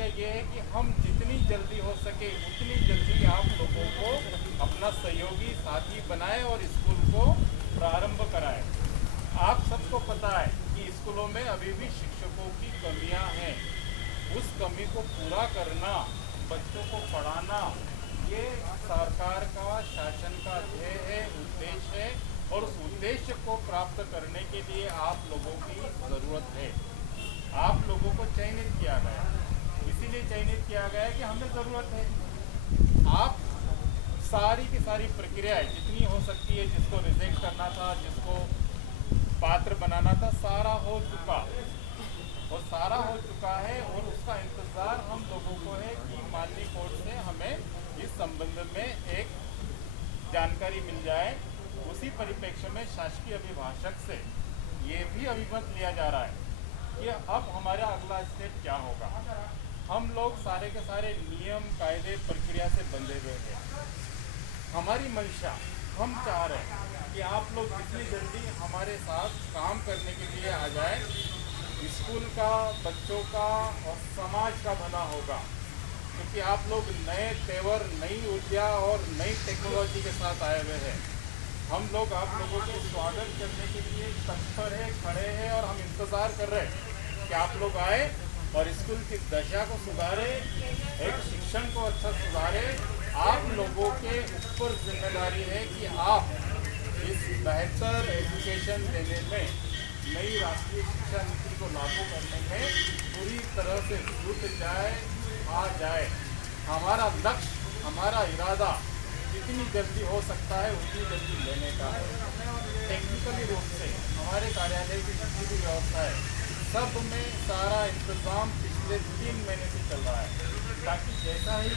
विषय ये है कि हम जितनी जल्दी हो सके उतनी जल्दी आप लोगों को अपना सहयोगी साथी बनाएं और स्कूल को प्रारंभ कराएं। आप सबको पता है कि स्कूलों में अभी भी शिक्षकों की कमियां हैं। उस कमी को पूरा करना, बच्चों को पढ़ाना, ये सरकार का, शासन का ध्येय है, उद्देश्य है। और उस उद्देश्य को प्राप्त करने के लिए आप लोगों की ज़रूरत है। आप लोगों को चयनित किया गया, इसीलिए चयनित किया गया है कि हमें ज़रूरत है। आप सारी की सारी प्रक्रियाएं जितनी हो सकती है, जिसको रिजेक्ट करना था, जिसको पात्र बनाना था, सारा हो चुका और सारा हो चुका है। और उसका इंतज़ार हम लोगों को है कि माननीय कोर्ट से हमें इस संबंध में एक जानकारी मिल जाए। उसी परिप्रेक्ष्य में शासकीय अभिभाषक से ये भी अभिमत लिया जा रहा है कि अब हमारा अगला स्टेप क्या होगा। हम लोग सारे के सारे नियम, कायदे, प्रक्रिया से बंधे हुए हैं। हमारी मंशा, हम चाह रहे हैं कि आप लोग जितनी जल्दी हमारे साथ काम करने के लिए आ जाए। स्कूल का, बच्चों का और समाज का भला होगा, क्योंकि आप लोग नए तेवर, नई ऊर्जा और नई टेक्नोलॉजी के साथ आए हुए हैं। हम लोग आप लोगों के स्वागत करने के लिए तत्पर है, खड़े हैं और हम इंतज़ार कर रहे हैं कि आप लोग आए और स्कूल की दशा को सुधारे, एक शिक्षण को अच्छा सुधारे। आप लोगों के ऊपर जिम्मेदारी है कि आप इस बेहतर एजुकेशन देने में, नई राष्ट्रीय शिक्षा नीति को लागू करने में पूरी तरह से जुट जाए, आ जाए। हमारा लक्ष्य, हमारा इरादा जितनी जल्दी हो सकता है उतनी जल्दी लेने का है। टेक्निकली रूप से हमारे कार्यालय की जितनी भी व्यवस्था है, सब में सारा इंतज़ाम पिछले 3 महीने से चल रहा है, ताकि जैसा ही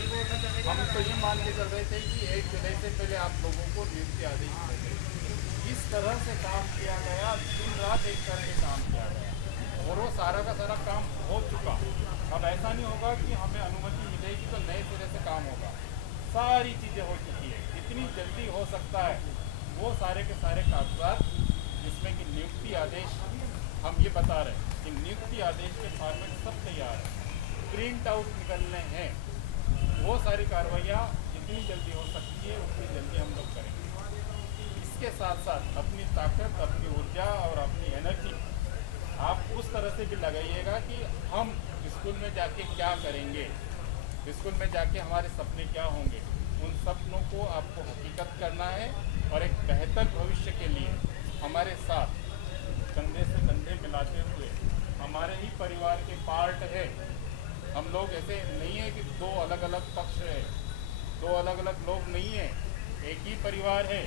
हम तो ये मान के चल रहे थे कि 1 जुलाई से पहले आप लोगों को नियुक्ति आदेश मिलेंगे। इस तरह से काम किया गया, दिन रात एक करके काम किया गया और वो सारा का सारा काम हो चुका। अब ऐसा नहीं होगा कि हमें अनुमति मिलेगी तो नए सिरे से काम होगा। सारी चीज़ें हो चुकी है। जितनी जल्दी हो सकता है वो सारे के सारे कागजात, जिसमें कि नियुक्ति आदेश, हम ये बता रहे हैं कि नियुक्ति आदेश के फॉर्मेट सब तैयार है, प्रिंट आउट निकलने हैं। वो सारी कार्रवाइयाँ जितनी जल्दी हो सकती है उतनी जल्दी हम लोग करेंगे। इसके साथ साथ अपनी ताकत, अपनी ऊर्जा और अपनी एनर्जी आप उस तरह से भी लगाइएगा कि हम स्कूल में जाके क्या करेंगे, स्कूल में जाके हमारे सपने क्या होंगे। उन सपनों को आपको हकीकत करना है और एक बेहतर भविष्य के लिए हमारे साथ कंधे से कंधे मिलाते हुए, हमारे ही परिवार के पार्ट है। हम लोग ऐसे नहीं है कि 2 अलग अलग पक्ष है, 2 अलग अलग लोग नहीं है, एक ही परिवार है,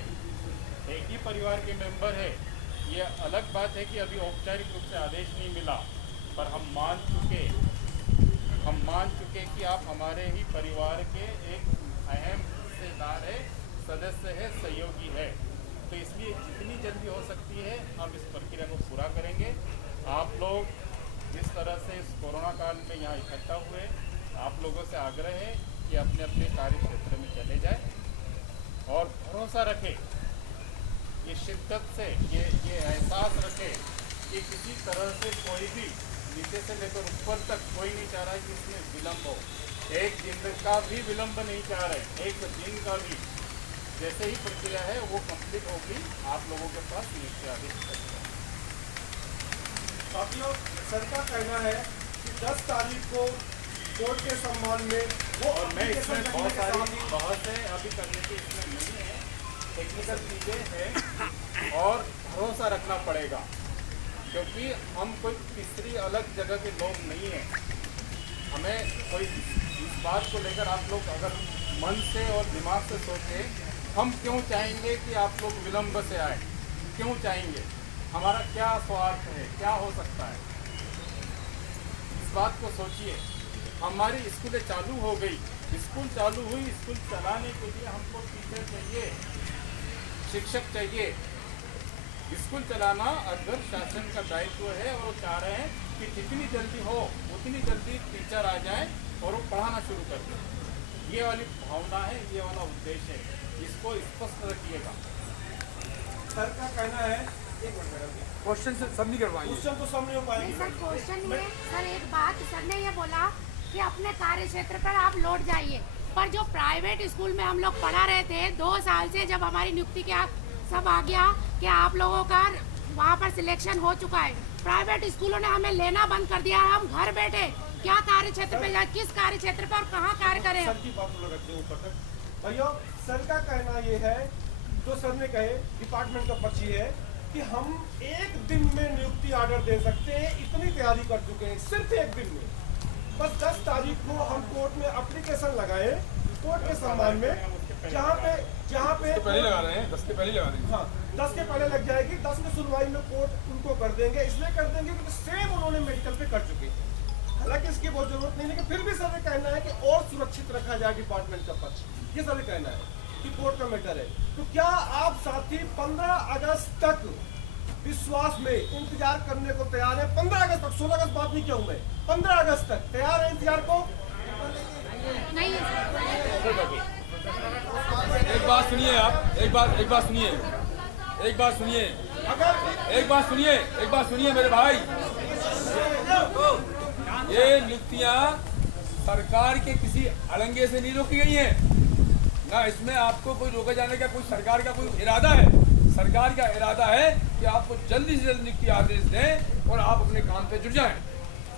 एक ही परिवार के मेंबर है। ये अलग बात है कि अभी औपचारिक रूप से आदेश नहीं मिला, पर हम मान चुके कि आप हमारे ही परिवार के एक अहम हिस्सेदार है, सदस्य है, सहयोगी है। तो इसलिए जितनी जल्दी हो सकती है हम इस प्रक्रिया को पूरा करेंगे। आप लोग जिस तरह से इस कोरोना काल में यहाँ इकट्ठा हुए, आप लोगों से आग्रह है कि अपने अपने कार्य क्षेत्र में चले जाएं और भरोसा रखें, ये शिद्दत से ये एहसास रखें कि किसी तरह से कोई भी नीचे से लेकर ऊपर तक कोई नहीं चाह रहा है कि इसमें विलम्ब हो। एक दिन का भी विलम्ब नहीं चाह रहे, एक दिन का भी। जैसे ही प्रक्रिया है वो कंप्लीट होगी, आप लोगों के पास नियुक्ति आदेश करेंगे। साथियों, सर का कहना है कि 10 तारीख को कोर्ट के सम्मान में वो, और मैं इसमें बहुत सारी बहस है अभी करने की इसमें नहीं है, टेक्निकल चीज़ें हैं और भरोसा रखना पड़ेगा, क्योंकि हम कोई तीसरी अलग जगह के लोग नहीं हैं। हमें कोई इस बात को लेकर आप लोग अगर मन से और दिमाग से सोचें, हम क्यों चाहेंगे कि आप लोग विलम्ब से आए, क्यों चाहेंगे, हमारा क्या स्वार्थ है, क्या हो सकता है, इस बात को सोचिए। हमारी स्कूलें चालू हो गई, स्कूल चालू हुई, स्कूल चलाने के लिए हमको टीचर चाहिए, शिक्षक चाहिए। स्कूल चलाना अगर शासन का दायित्व है और वो चाह रहे हैं कि जितनी जल्दी हो उतनी जल्दी टीचर आ जाए और वो पढ़ाना शुरू कर दें। ये वाली भावना है, ये वाला उद्देश्य है, इसको स्पष्ट रखिएगा। सर का कहना है, एक मिनट, क्वेश्चन से सब नहीं करवाएंगे, क्वेश्चन तो सब नहीं हो नहीं पाएंगे। सर, क्वेश्चन में सर एक बात सर ने ये बोला कि अपने कार्य क्षेत्र पर आप लौट जाइए। पर जो प्राइवेट स्कूल में हम लोग पढ़ा रहे थे 2 साल से, जब हमारी नियुक्ति के सब आ गया कि आप लोगों का वहाँ पर सिलेक्शन हो चुका है, प्राइवेट स्कूलों ने हमें लेना बंद कर दिया है। हम घर बैठे क्या कार्य क्षेत्र पे जाए, किस कार्य क्षेत्र पर और कहाँ कार्य करें? सर की बात रखते हैं ऊपर तक। भैया सर का कहना ये है, जो सर ने कहे डिपार्टमेंट का पर्ची है कि हम 1 दिन में नियुक्ति ऑर्डर दे सकते हैं, इतनी तैयारी कर चुके हैं सिर्फ 1 दिन में। बस 10 तारीख को हम कोर्ट में एप्लीकेशन लगाए, कोर्ट के सम्मान में, जहाँ पे पहले लगा रहे हैं, 10 के पहले लगा देंगे। हाँ 10 के पहले लग जाएगी, 10 की सुनवाई में कोर्ट उनको कर देंगे। इसलिए कर देंगे क्योंकि सेम उन्होंने मेडिकल पे कर चुके, हालांकि इसकी बहुत जरूरत नहीं, लेकिन फिर भी सर कहना है कि और सुरक्षित रखा जाए डिपार्टमेंट का पक्ष, ये सर कहना है कि कोर्ट का मैटर है। तो क्या आप साथी 15 अगस्त तक विश्वास में इंतजार करने को तैयार है? 15 अगस्त तक, 16 अगस्त बात नहीं किया हूं मैं, 15 अगस्त तक तैयार है इंतजार को? नहीं। एक बात सुनिए आप, एक बात सुनिए, एक बात सुनिए मेरे भाई। ये नियुक्तियां सरकार के किसी अलंगे से नहीं रोकी गई हैं, ना इसमें आपको कोई रोके जाने का कोई सरकार का कोई इरादा है। सरकार का इरादा है कि आपको जल्दी से जल्दी नियुक्ति आदेश दें और आप अपने काम पे जुट जाएं।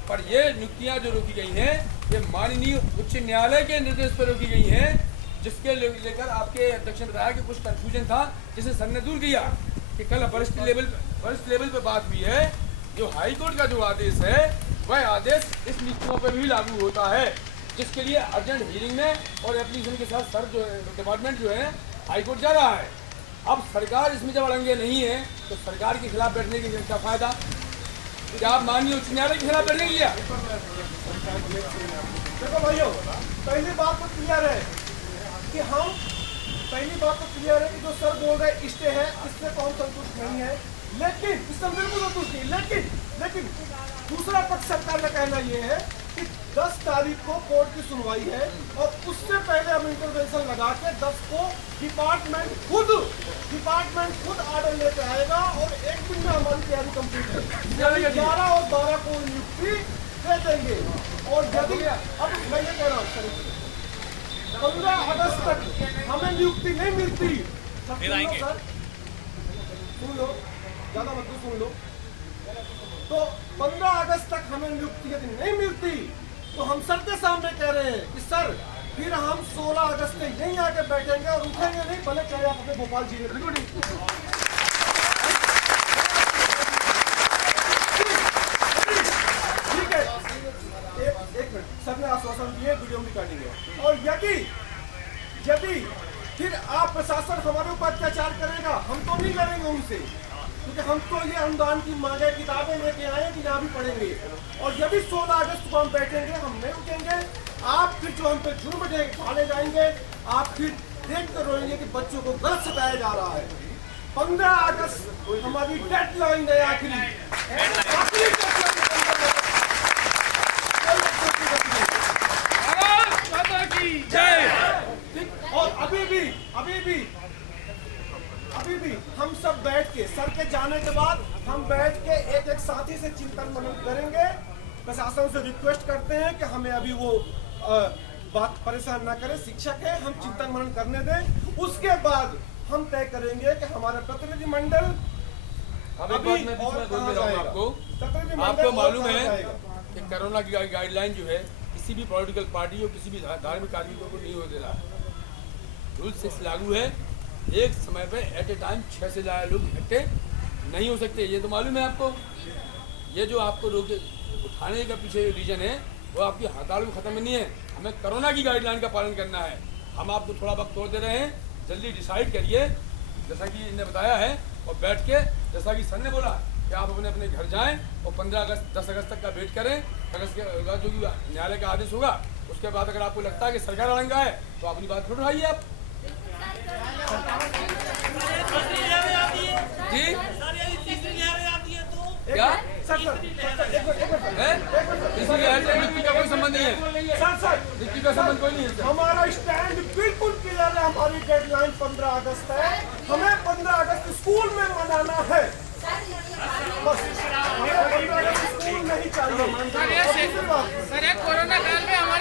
पर ये नियुक्तियां जो रोकी गई हैं, ये माननीय उच्च न्यायालय के निर्देश पर रोकी गई हैं, जिसके लेकर आपके अध्यक्ष ने बताया कि कुछ कंफ्यूजन था, जिसे सर ने दूर किया कि कल वरिष्ठ लेवल पे बात हुई है। जो हाई कोर्ट का जो आदेश है, वह आदेश इस नियुक्तियों पर भी लागू होता है, जिसके लिए अर्जेंट हियरिंग में और एप्लीकेशन के साथ सर जो डिपार्टमेंट जो है हाई कोर्ट जा रहा है। अब सरकार इसमें जब अड़ंगे नहीं है तो सरकार के खिलाफ बैठने की क्या फायदा? क्या आप माननीय उच्च न्यायालय के खिलाफ बैठने लिया? देखो भाइयों, पहली बात तो क्लियर है कि जो सर बोल रहे स्टे है, इससे तो हम संतुष्ट नहीं है, लेकिन इससे बिल्कुल संतुष्ट नहीं। लेकिन दूसरा पक्ष सरकार का कहना यह है कि 10 तारीख को कोर्ट की सुनवाई है और उससे पहले हम इंटरवेंशन लगा के 10 को डिपार्टमेंट खुद ऑर्डर लेके आएगा और 1 दिन में हमारी तैयारी कंप्लीट है। 11 और 12 को नियुक्ति दे देंगे। और यदि अब मैं ये कह रहा हूँ 15 अगस्त तक हमें नियुक्ति नहीं मिलती, सर सुन लो, ज्यादा मत सुन लो, तो 15 अगस्त तक हमें नियुक्ति यदि नहीं मिलती तो हम सर के सामने कह रहे हैं कि सर फिर हम 16 अगस्त से यहीं आके बैठेंगे और उठेंगे नहीं, भले चाहे आप अपने भोपाल जी में। ठीक है, एक मिनट, सर ने आश्वासन दिए, वीडियो रिकॉर्डिंग है। और यदि फिर आप प्रशासन हमारे ऊपर अत्याचार करेगा, हम तो नहीं लड़ेंगे उनसे, क्योंकि हम तो ये अनुदान की मांगे किताबें लेके आए कि यहाँ भी पढ़ेंगे। और यदि 16 अगस्त को हम बैठेंगे, हम नहीं उठेंगे, आप फिर जो हम पे जुर्म ढाले जाएंगे, आप फिर देखते रोएंगे कि बच्चों को गलत सताया जा रहा है। 15 अगस्त हमारी डेडलाइन है, आखिरी और अभी भी हम सब बैठ के, सर के जाने के बाद हम बैठ के एक साथी से चिंतन मनन करेंगे। प्रशासन से रिक्वेस्ट करते हैं कि हमें अभी वो बात परेशान ना करें, शिक्षक है, हम चिंतन मनन करने दें। उसके बाद हम तय करेंगे कि हमारा प्रतिनिधिमंडल आपको मालूम है कि कोरोना की गाइडलाइन जो है किसी भी पॉलिटिकल पार्टी और किसी भी धार्मिक आदमी को नहीं हो दे रहा है। रूल 6 लागू है, एक समय पे एट ए टाइम 6 से ज़्यादा लोग इकट्ठे नहीं हो सकते, ये तो मालूम है आपको। ये जो आपको रोके उठाने का पीछे रीजन है वो आपकी हड़ताल भी खत्म नहीं है, हमें कोरोना की गाइडलाइन का पालन करना है। हम आपको थोड़ा वक्त तोड़ दे रहे हैं, जल्दी डिसाइड करिए जैसा कि इन्हें बताया है, और बैठ के जैसा कि सर ने बोला कि आप अपने अपने घर जाएं और 15 अगस्त 10 अगस्त तक का वेट करें। अगस्त के बाद जो न्यायालय का आदेश होगा उसके बाद अगर आपको लगता है कि सरकार अड़ंगा है तो अपनी बात फिर उठाइए आप। जी क्या नियुक्ति का कोई संबंध नहीं है, नियुक्ति का संबंध कोई नहीं है। हमारा स्टैंड बिल्कुल क्लियर है, हमारी डेडलाइन 15 अगस्त है, हमें 15 अगस्त स्कूल में मनाना है, बस हमें 15 अगस्त स्कूल नहीं चाहिए। सर, कोरोना काल में हमारे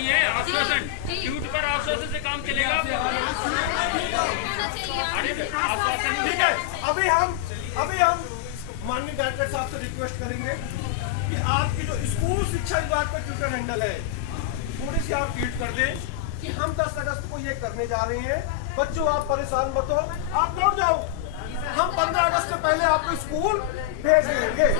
नहीं है, आश्वासन झूठ पर आश्वासन से काम चलेगा। आश्वासन ठीक है, अभी हम माननीय डायरेक्टर साहब से रिक्वेस्ट करेंगे कि आपकी जो स्कूल शिक्षा विभाग का ट्विटर हैंडल है थोड़ी सी आप ट्वीट कर दें कि हम 10 अगस्त को ये करने जा रहे हैं। बच्चों आप परेशान मत हो, आप लौट जाओ, हम 15 अगस्त से पहले आपको स्कूल भेज देंगे।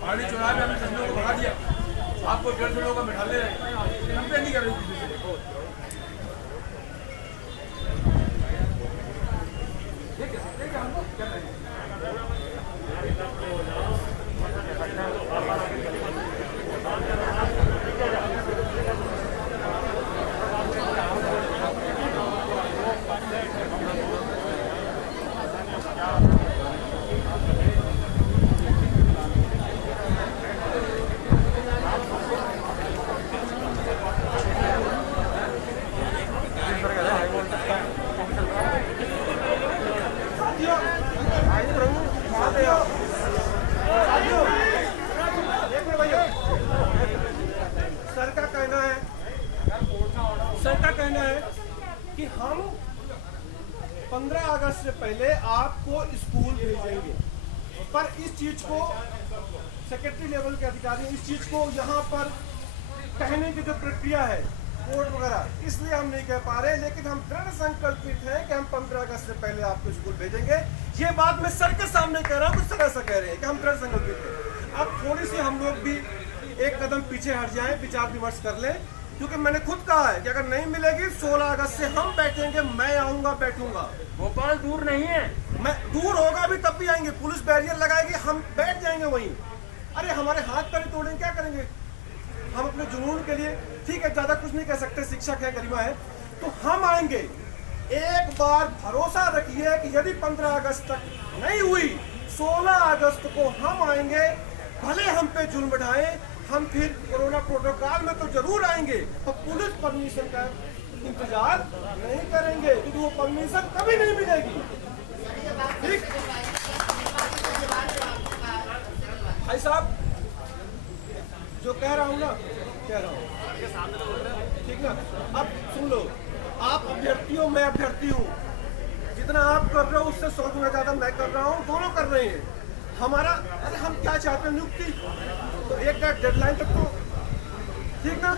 पानी चुनाव में हमने 10 लोगों को भगा दिया, आपको 150 लोगों को बैठा ले रहे, कंप्लेन नहीं कर रही किसी से। सर का कहना है कि हम 15 अगस्त से पहले आपको स्कूल भेजेंगे, पर इस चीज को सेक्रेटरी लेवल के अधिकारी इस चीज को यहाँ पर कहने की जो प्रक्रिया है कोर्ट वगैरह, इसलिए हम नहीं कह पा रहे, लेकिन हम दृढ़ संकल्पित हैं कि हम 15 अगस्त से पहले आपको स्कूल भेजेंगे। ये बात मैं सर के सामने कह रहा हूँ, कुछ तरह से कह रहे हैं कि हम दृढ़ संकल्पित हैं। अब थोड़ी सी हम लोग भी एक कदम पीछे हट जाएं, विचार विमर्श कर लें, क्योंकि मैंने खुद कहा है कि अगर नहीं मिलेगी 16 अगस्त से हम बैठेंगे, मैं आऊंगा, बैठूंगा। भोपाल दूर नहीं है, मैं दूर होगा भी तब भी आएंगे, पुलिस बैरियर लगाएगी, हम बैठ जाएंगे वहीं। अरे हमारे हाथ पैर तोड़ेंगे, क्या करेंगे हम अपने जुनून के लिए? ठीक है, ज्यादा कुछ नहीं कह सकते, शिक्षक है, गरिमा है, तो हम आएंगे। एक बार भरोसा रखिए कि यदि 15 अगस्त तक नहीं हुई, 16 अगस्त को हम आएंगे, भले हम पे जुल्म ढाएं, हम फिर कोरोना प्रोटोकॉल में तो जरूर आएंगे, तो पुलिस परमिशन का इंतजार नहीं करेंगे, क्योंकि वो परमिशन कभी नहीं मिलेगी। ठीक भाई साहब, जो कह रहा हूँ ना, कह रहा हूँ, ठीक ना? अब सुन लो, आप अभ्यर्थी हो, मैं अभ्यर्थी हूँ, जितना आप कर रहे हो उससे 100 गुना ज्यादा मैं कर रहा हूँ, दोनों कर रहे हैं। हमारा, अरे हम क्या चाहते हैं, नियुक्ति, तो एक डेडलाइन तक तो, ठीक ना?